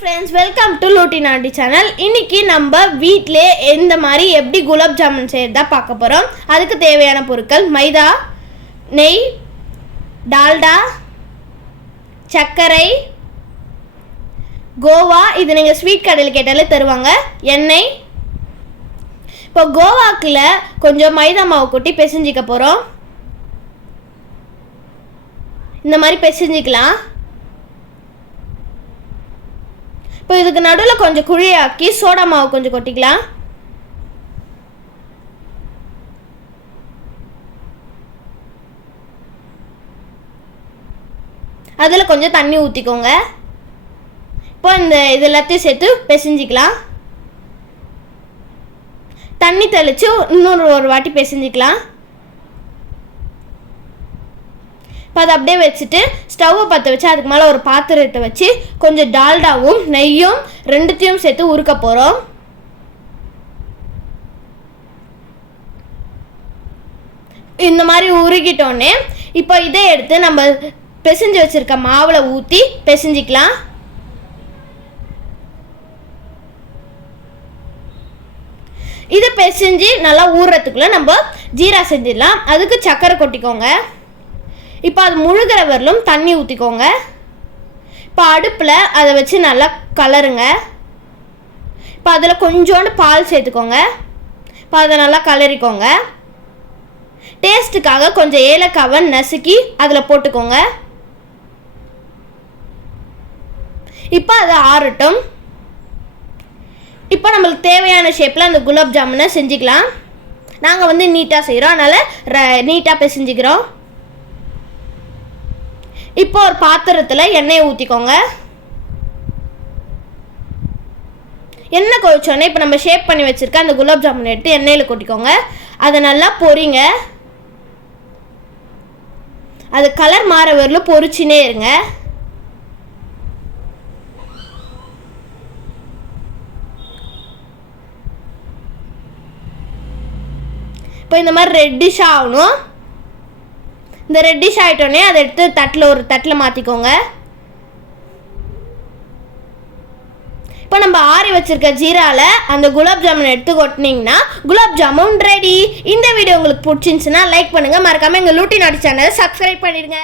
Friends welcome to லூட்டி நாட்டி channel இன்னைக்கு நம்ம வீட்டிலே எந்த மாதிரி எப்படி குலாப் ஜாமுன் செய்யறதா பார்க்க போகிறோம் அதுக்கு தேவையான பொருட்கள் மைதா நெய் டால்டா சர்க்கரை கோவா. இது நீங்கள் ஸ்வீட் கடையில் கேட்டாலே தருவாங்க. எண்ணெய். இப்போ கோவாக்கில் கொஞ்சம் மைதா மாவு கொட்டி பிசைஞ்சிக்க போகிறோம் இந்த மாதிரி பிசைஞ்சிக்கலாம். இப்போ இதுக்கு நடுவில் கொஞ்சம் குழியாக்கி சோடா மாவு கொஞ்சம் கொட்டிக்கலாம். அதில் கொஞ்சம் தண்ணி ஊற்றிக்கோங்க இப்போ இந்த இது எல்லாத்தையும் சேர்த்து பிசைஞ்சிக்கலாம். தண்ணி தெளித்து இன்னொரு ஒரு வாட்டி பிசைஞ்சிக்கலாம். இப்போ அதை அப்படியே வச்சுட்டு ஸ்டவ்வை பற்ற வச்சு அதுக்கு மேலே ஒரு பாத்திரத்தை வச்சு கொஞ்சம் டால்டாவும் நெய்யும் ரெண்டுத்தையும் சேர்த்து உருக்க போகிறோம் இந்த மாதிரி உருகிட்டோன்னே இப்போ இதை எடுத்து நம்ம பிசைஞ்சு வச்சுருக்க மாவில் ஊற்றி பிசைஞ்சிக்கலாம். இதை பிசைஞ்சு நல்லா ஊறுறதுக்குள்ளே நம்ம ஜீரா செஞ்சிடலாம். அதுக்கு சக்கரை கொட்டிக்கோங்க. இப்போ அது முழுகிற வரலும் தண்ணி ஊற்றிக்கோங்க இப்போ அடுப்பில் அதை வச்சு நல்லா கலருங்க. இப்போ அதில் கொஞ்சோண்டு பால் சேர்த்துக்கோங்க. இப்போ அதை நல்லா கலரிக்கோங்க டேஸ்ட்டுக்காக கொஞ்சம் ஏலக்காவை நசுக்கி அதில் போட்டுக்கோங்க. இப்போ அது ஆறட்டும். இப்போ நம்மளுக்கு தேவையான ஷேப்பில் அந்த குலாப் ஜாமுனை செஞ்சுக்கலாம். நாங்கள் வந்து நீட்டாக செய்கிறோம் அதனால் ர நீட்டாக போய் செஞ்சுக்கிறோம் இப்போ ஒரு பாத்திரத்தில் எண்ணெயை ஊற்றிக்கோங்க எண்ணெய் கொதிச்சோடனே இப்போ நம்ம ஷேப் பண்ணி வச்சுருக்க அந்த குலாப் ஜாமுன் எடுத்து எண்ணெயில் கொட்டிக்கோங்க. அதை நல்லா பொறிங்க அது கலர் மாற வரலும் பொறிச்சினே இருங்க. இப்போ இந்த மாதிரி ரெட்டிஷாக ஆகணும். இந்த ரெட்டிஷ் ஆகிட்டோடனே அதை எடுத்து தட்டில் ஒரு தட்டில் மாற்றிக்கோங்க இப்போ நம்ம ஆறி வச்சிருக்க ஜீரால அந்த குலாப் ஜாமுன் எடுத்து கொட்டினீங்கன்னா குலாப் ஜாமுன் ரெடி இந்த வீடியோ உங்களுக்கு பிடிச்சிருந்துச்சுன்னா லைக் பண்ணுங்க. மறக்காம எங்கள் லூட்டி நாட்டு சேனலை சப்ஸ்கிரைப் பண்ணிடுங்க.